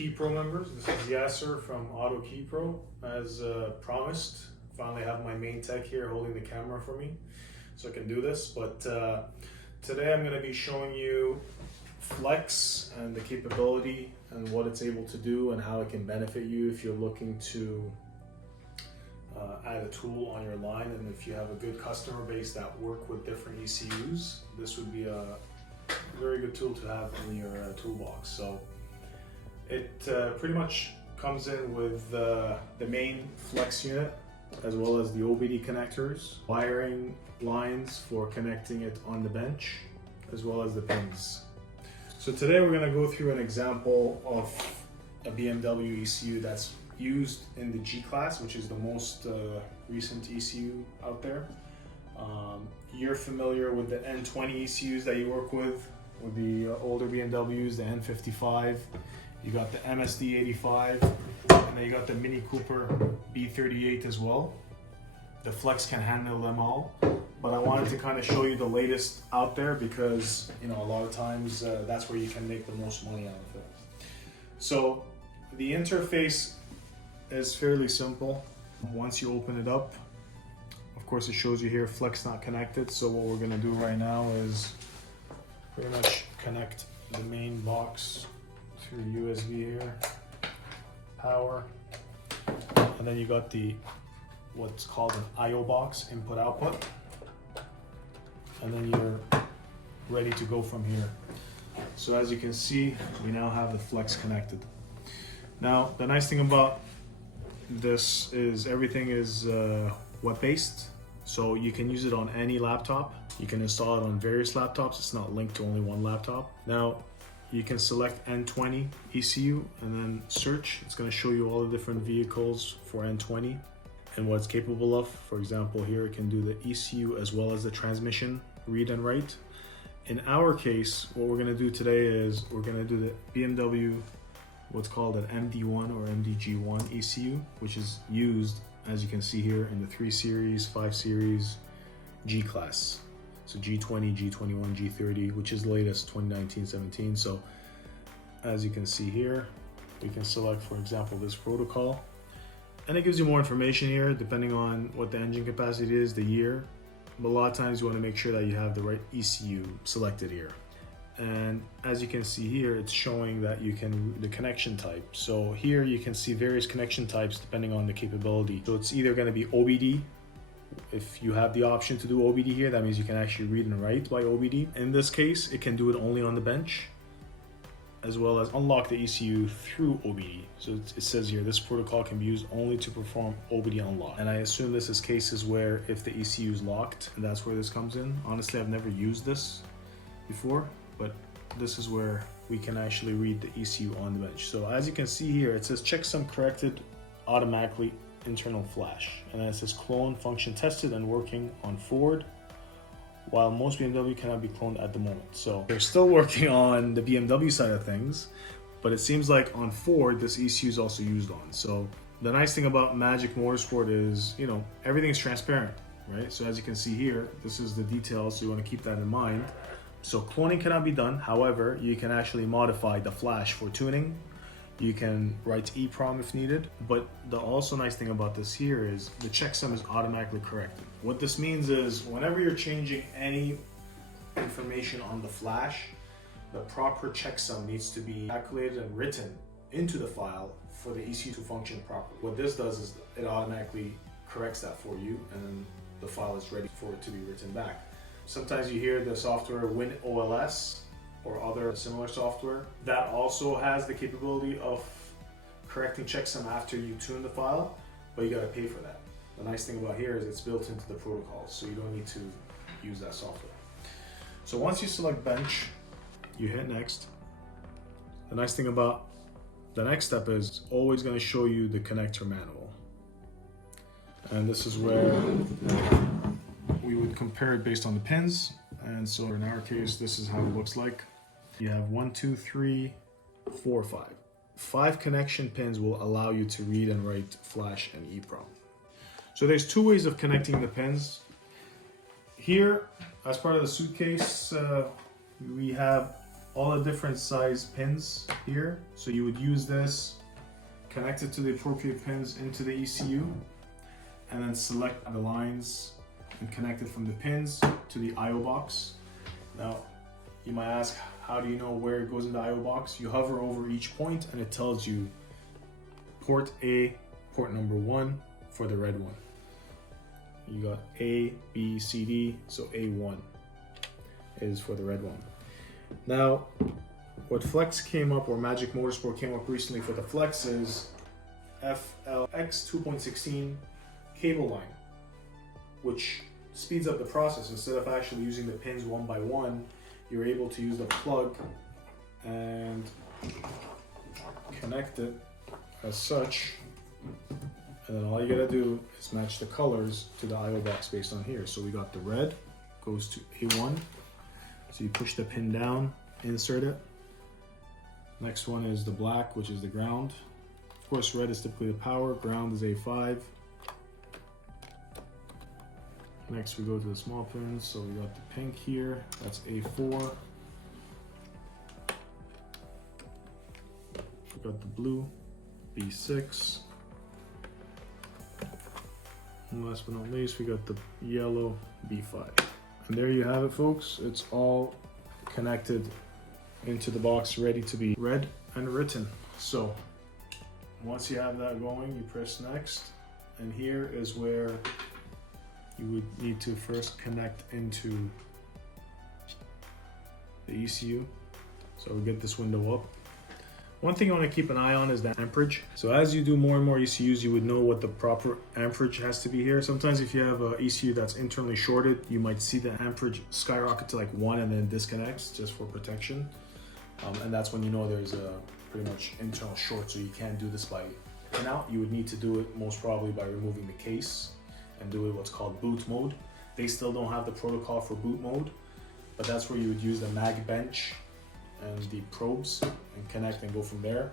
KeyPro members. This is Yaser from Auto KeyPro. As promised, finally have my main tech here holding the camera for me so I can do this. But today I'm going to be showing you Flex and the capability and what it's able to do and how it can benefit you if you're looking to add a tool on your line, and if you have a good customer base that work with different ECUs, this would be a very good tool to have in your toolbox. So it pretty much comes in with the main Flex unit as well as the OBD connectors, wiring lines for connecting it on the bench, as well as the pins. So today we're going to go through an example of a BMW ECU that's used in the G class, which is the most recent ECU out there. You're familiar with the N20 ECUs that you work with the older BMWs, the N55. You got the MSD 85, and then you got the Mini Cooper B38 as well. The Flex can handle them all, but I wanted to kind of show you the latest out there because, you know, a lot of times that's where you can make the most money out of it. So the interface is fairly simple. Once you open it up, of course it shows you here Flex not connected. So what we're going to do right now is pretty much connect the main box through USB here, power, and then you got the what's called an IO box, input output, and then you're ready to go from here. So as you can see, we now have the Flex connected. Now the nice thing about this is everything is web-based, so you can use it on any laptop. You can install it on various laptops. It's not linked to only one laptop. Now you can select N20 ECU and then search. It's going to show you all the different vehicles for N20 and what it's capable of. For example, here it can do the ECU as well as the transmission read and write. In our case, what we're going to do today is we're going to do the BMW what's called an MD1 or MDG1 ECU, which is used, as you can see here, in the 3 Series, 5 Series, G class. So G20, G21, G30, which is the latest 2019-17. So as you can see here, we can select, for example, this protocol, and it gives you more information here depending on what the engine capacity is, the year. But a lot of times you want to make sure that you have the right ECU selected here. And as you can see here, it's showing that you can, the connection type. So here you can see various connection types depending on the capability. So it's either going to be OBD. If you have the option to do OBD here, that means you can actually read and write by OBD. In this case, it can do it only on the bench, as well as unlock the ECU through OBD. So it says here, this protocol can be used only to perform OBD unlock. And I assume this is cases where if the ECU is locked, and that's where this comes in. Honestly, I've never used this before, but this is where we can actually read the ECU on the bench. So as you can see here, it says checksum corrected automatically internal flash, and then it says clone function tested and working on Ford, while most BMW cannot be cloned at the moment. So they're still working on the BMW side of things, but it seems like on Ford this ECU is also used on. So the nice thing about Magic Motorsport is, you know, everything is transparent, right? So as you can see here, this is the details, so you want to keep that in mind. So cloning cannot be done. However, you can actually modify the flash for tuning. You can write EEPROM if needed. But the also nice thing about this here is the checksum is automatically corrected. What this means is whenever you're changing any information on the flash, the proper checksum needs to be calculated and written into the file for the ECU to function properly. What this does is it automatically corrects that for you, and then the file is ready for it to be written back. Sometimes you hear the software WinOLS or other similar software that also has the capability of correcting checksum after you tune the file, but you got to pay for that. The nice thing about here is it's built into the protocols, so you don't need to use that software. So once you select bench, you hit next. The nice thing about the next step is it's always going to show you the connector manual, and this is where we would compare it based on the pins. And so in our case, this is how it looks like. You have 1, 2, 3, 4, 5. 5 connection pins will allow you to read and write flash and EEPROM. So there's 2 ways of connecting the pins. Here, as part of the suitcase, we have all the different size pins here. So you would use this, connect it to the appropriate pins into the ECU, and then select the lines and connect it from the pins to the I/O box. Now, you might ask, how do you know where it goes in the I/O box? You hover over each point and it tells you port A, port number 1 for the red one. You got A, B, C, D, so A1 is for the red one. Now, what Flex came up, or Magic Motorsport came up recently for the Flex, is FLX 2.16 cable line, which speeds up the process. Instead of actually using the pins one by one, you're able to use the plug and connect it as such. And then all you gotta do is match the colors to the I/O box based on here. So we got the red, goes to A1. So you push the pin down, insert it. Next one is the black, which is the ground. Of course, red is typically the power, ground is A5. Next we go to the small pins. So we got the pink here, that's A4. We got the blue, B6. And last but not least, we got the yellow, B5. And there you have it, folks. It's all connected into the box, ready to be read and written. So once you have that going, you press next. And here is where you would need to first connect into the ECU. So we'll get this window up. One thing you want to keep an eye on is the amperage. So as you do more and more ECUs, you would know what the proper amperage has to be here. Sometimes if you have an ECU that's internally shorted, you might see the amperage skyrocket to like 1 and then disconnects just for protection. And that's when you know there's a pretty much internal short, so you can't do this by pin out. You would need to do it most probably by removing the case and do it what's called boot mode. They still don't have the protocol for boot mode, but that's where you would use the mag bench and the probes and connect and go from there.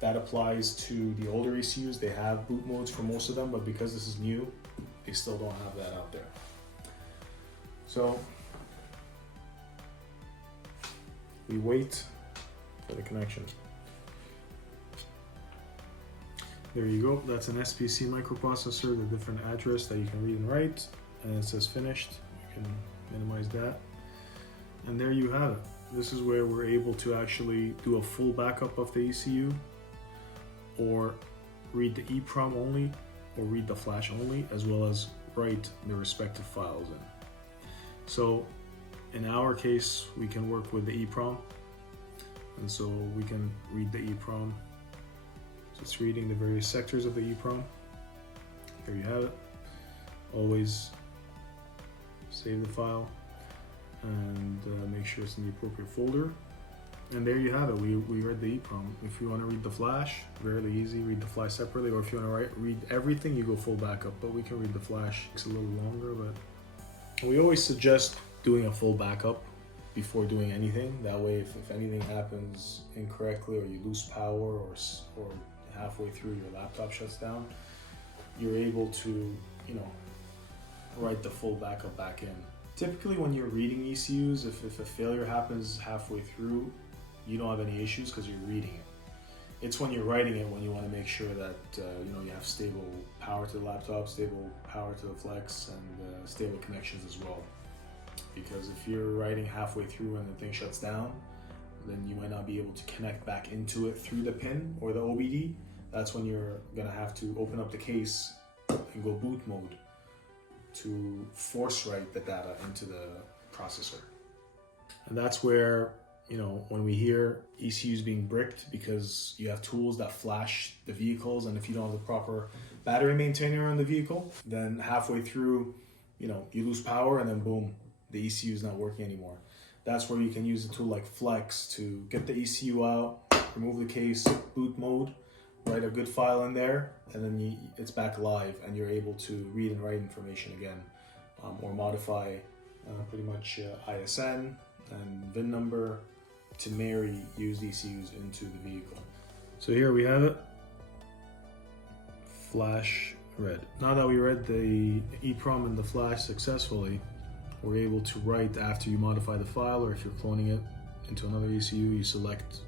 That applies to the older ECUs. They have boot modes for most of them, but because this is new, they still don't have that out there. So we wait for the connection. There you go. That's an SPC microprocessor, the different address that you can read and write, and it says finished. You can minimize that. And there you have it. This is where we're able to actually do a full backup of the ECU, or read the EEPROM only, or read the flash only, as well as write the respective files in. So in our case, we can work with the EEPROM, and so we can read the EEPROM. So it's reading the various sectors of the EEPROM. There you have it. Always save the file and make sure it's in the appropriate folder. And there you have it. We read the EEPROM. If you want to read the flash, fairly easy, read the flash separately, or if you want to read everything, you go full backup, but we can read the flash. It's a little longer, but we always suggest doing a full backup before doing anything. That way, if anything happens incorrectly, or you lose power, or halfway through your laptop shuts down, you're able to, write the full backup back in. Typically when you're reading ECUs, if a failure happens halfway through, you don't have any issues because you're reading it. It's when you're writing it when you want to make sure that you have stable power to the laptop, stable power to the Flex, and stable connections as well. Because if you're writing halfway through and the thing shuts down, then you might not be able to connect back into it through the pin or the OBD. That's when you're gonna have to open up the case and go boot mode to force write the data into the processor. And that's where, when we hear ECUs being bricked because you have tools that flash the vehicles, and if you don't have the proper battery maintainer on the vehicle, then halfway through, you lose power, and then boom, the ECU is not working anymore. That's where you can use a tool like Flex to get the ECU out, remove the case, boot mode, write a good file in there, and then it's back live, and you're able to read and write information again, or modify pretty much ISN and VIN number to marry used ECUs into the vehicle. So here we have it, flash read. Now that we read the EEPROM and the flash successfully, we're able to write after you modify the file, or if you're cloning it into another ECU, you select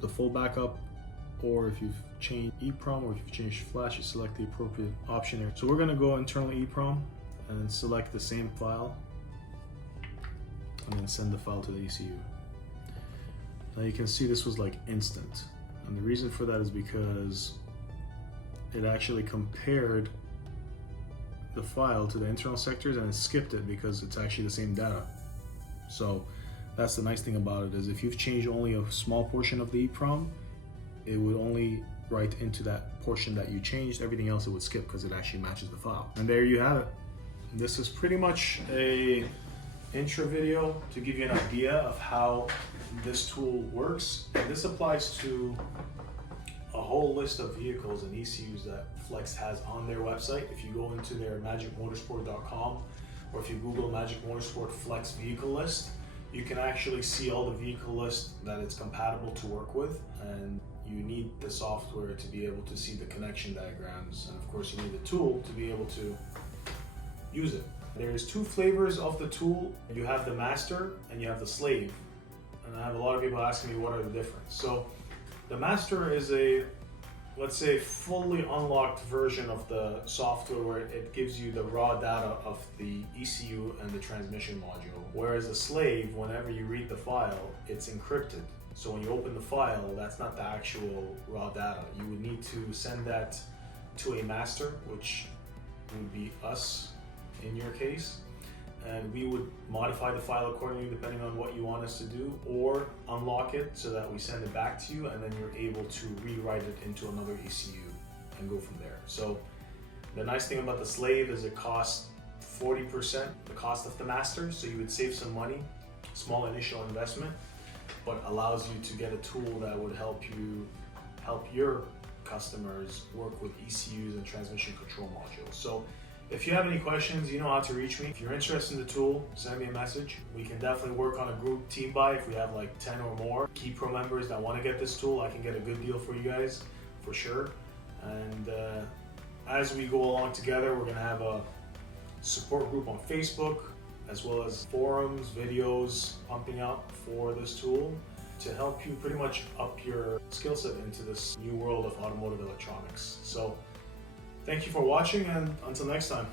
the full backup, or if you've changed EEPROM or if you've changed flash, you select the appropriate option here. So we're gonna go internal EEPROM and select the same file and then send the file to the ECU. Now you can see this was like instant. And the reason for that is because it actually compared the file to the internal sectors and it skipped it because it's actually the same data. So that's the nice thing about it, is if you've changed only a small portion of the EEPROM, it would only write into that portion that you changed. Everything else it would skip because it actually matches the file. And there you have it. This is pretty much a intro video to give you an idea of how this tool works. And this applies to a whole list of vehicles and ECUs that Flex has on their website. If you go into their magicmotorsport.com, or if you Google Magic Motorsport Flex vehicle list, you can actually see all the vehicle lists that it's compatible to work with, and you need the software to be able to see the connection diagrams, and of course you need the tool to be able to use it. There's two flavors of the tool. You have the master and you have the slave, and I have a lot of people asking me what are the difference. So the master is a, let's say, fully unlocked version of the software where it gives you the raw data of the ECU and the transmission module. Whereas the slave, whenever you read the file, it's encrypted. So when you open the file, that's not the actual raw data. You would need to send that to a master, which would be us in your case. And we would modify the file accordingly depending on what you want us to do, or unlock it so that we send it back to you, and then you're able to rewrite it into another ECU and go from there. So the nice thing about the slave is it costs 40% the cost of the master, so you would save some money, small initial investment, but allows you to get a tool that would help your customers work with ECUs and transmission control modules. So if you have any questions, you know how to reach me. If you're interested in the tool, send me a message. We can definitely work on a group team buy. If we have like 10 or more KeyPro members that want to get this tool, I can get a good deal for you guys, for sure. And as we go along together, we're gonna have a support group on Facebook, as well as forums, videos pumping out for this tool to help you pretty much up your skill set into this new world of automotive electronics. So thank you for watching, and until next time.